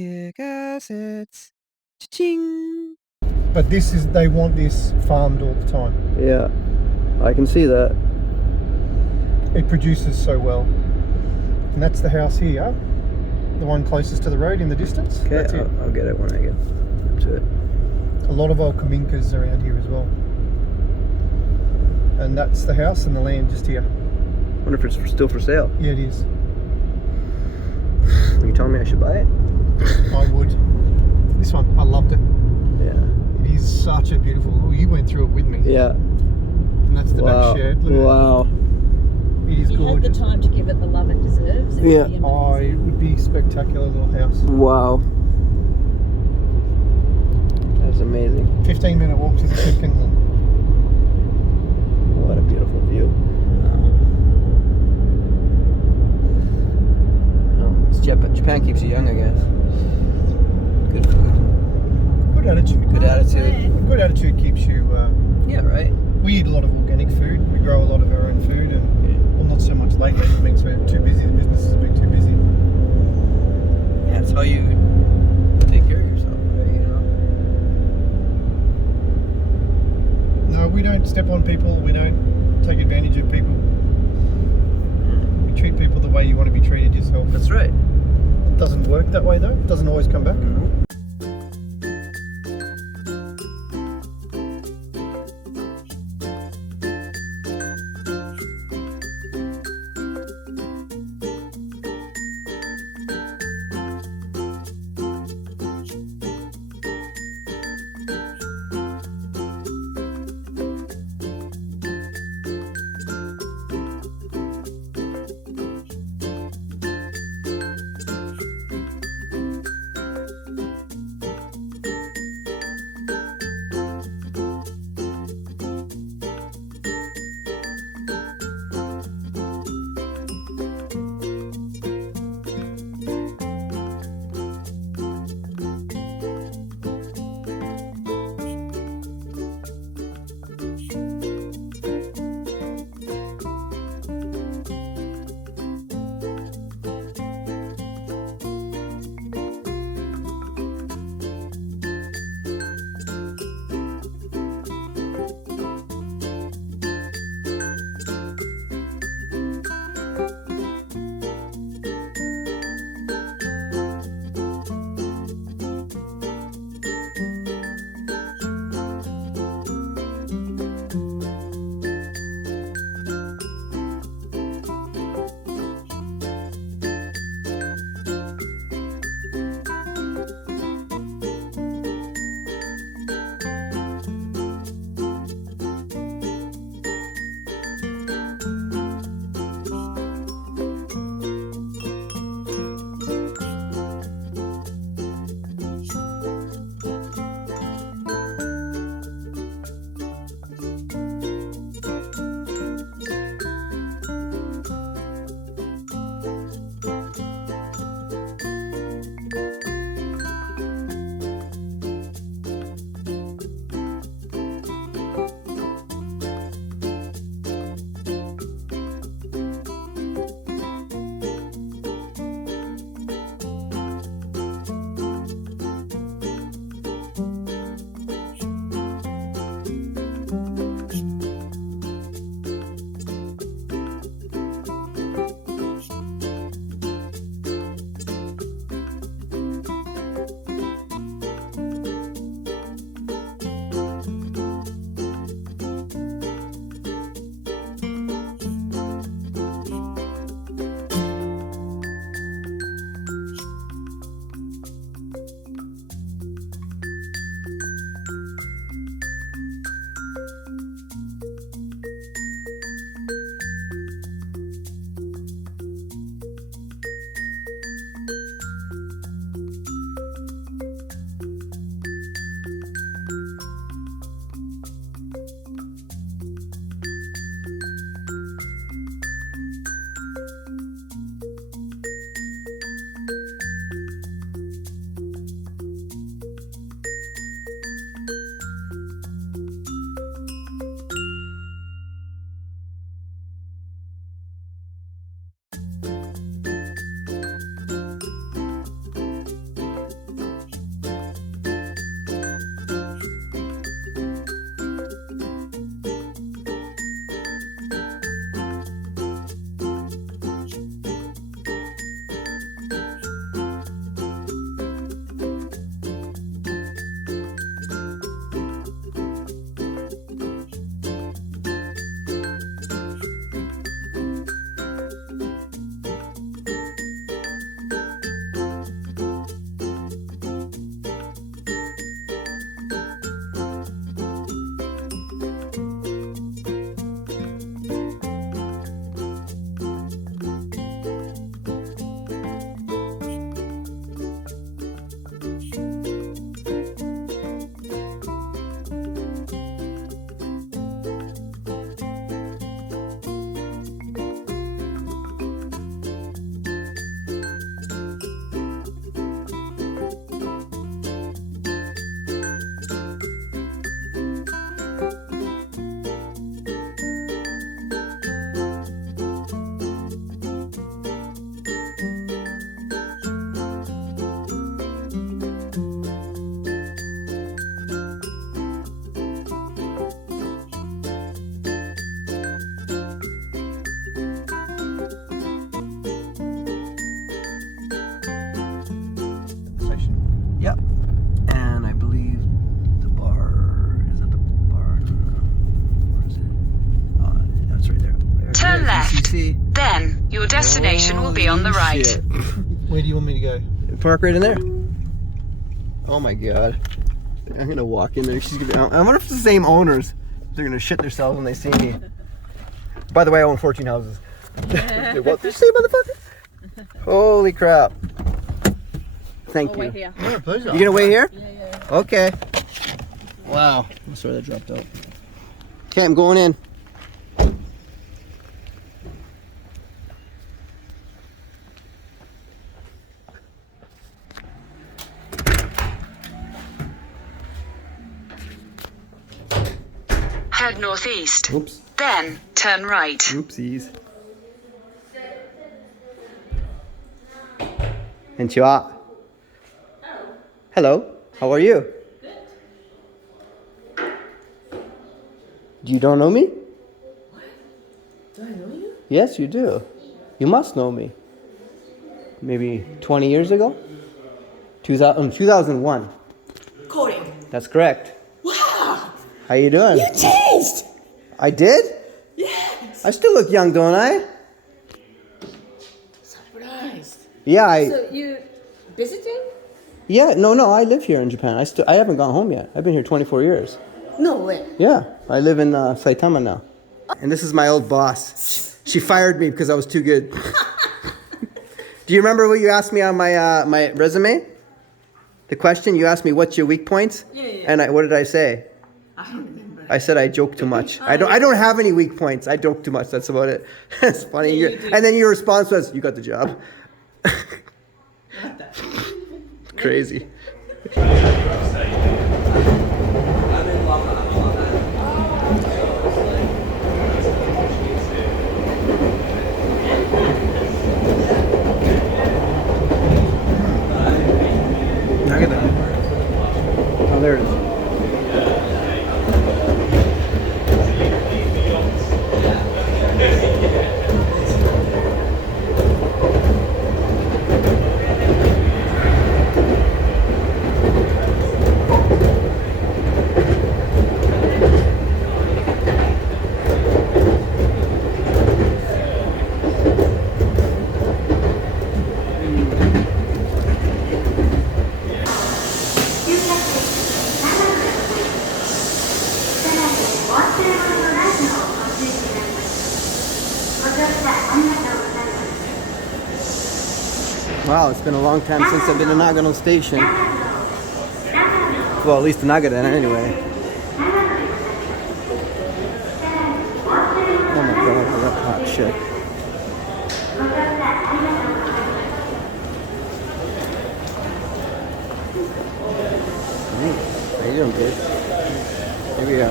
Kick assets. Cha-ching. But they want this farmed all the time. Yeah, I can see that. It produces so well. And that's the house here, the one closest to the road in the distance. Okay, That's it. I'll get it when I get up to it. A lot of old kaminkas around here as well. And that's the house and the land just here. I wonder if it's still for sale. Yeah, it is. Are you telling me I should buy it? I would. This one, I loved it. Yeah. It is such a beautiful. Oh, you went through it with me. Yeah. And that's the back shed. Look at Wow. it. It is You had the gorgeous. time to give it the love it deserves. It Yeah. would be Oh, it amazing. would be a spectacular little house. Wow. That's amazing. 15-minute walk to the Simpkins. What a beautiful view. Oh, Japan keeps you young, I guess. Good food. Good attitude. Good attitude. Good attitude keeps you. Yeah, right. We eat a lot of organic food. We grow a lot of our own food, and well, not so much lately. It means we're too busy. The business has been too busy. Yeah, it's how you take care of yourself, right? You know? No, we don't step on people. We don't take advantage of people. We treat people the way you want to be treated yourself. That's right. It doesn't work that way though. It doesn't always come back. destination will be on the right. Shit. Where do you want me to go? Park right in there. Oh my god. I'm gonna walk in there. She's gonna. I wonder if it's the same owners. They're gonna shit themselves when they see me. By the way, I own 14 houses. What did you say, motherfucker? Holy crap. Thank you. Wait here. Yeah, pleasure. You gonna wait here? Yeah. Okay. Wow. I'm sorry that dropped out. Okay, I'm going in. Head northeast. Oops. Then turn right. Oopsies. Konnichiwa. Hello. How are you? You don't know me? Do I know you? Yes, you do. You must know me. Maybe 20 years ago? 2001. Cody. That's correct. Wow. How you doing? You changed. I did? Yes. I still look young, don't I? Surprised. Yeah, So you visiting? Yeah, no, I live here in Japan. I haven't gone home yet. I've been here 24 years. No way. Yeah, I live in Saitama now. And this is my old boss. She fired me because I was too good. Do you remember what you asked me on my my resume? The question you asked me, what's your weak points? Yeah. And what did I say? I don't remember. I said I joke too much. I don't have any weak points. I joke too much. That's about it. It's funny. Yeah, you do. And then your response was, "You got the job." Crazy. Nagaden. Oh, there it is. Wow, it's been a long time since I've been to Nagano Station. Well, at least to Nagaden anyway. Oh my god, that hot shit. How you doing, kid? Here we are.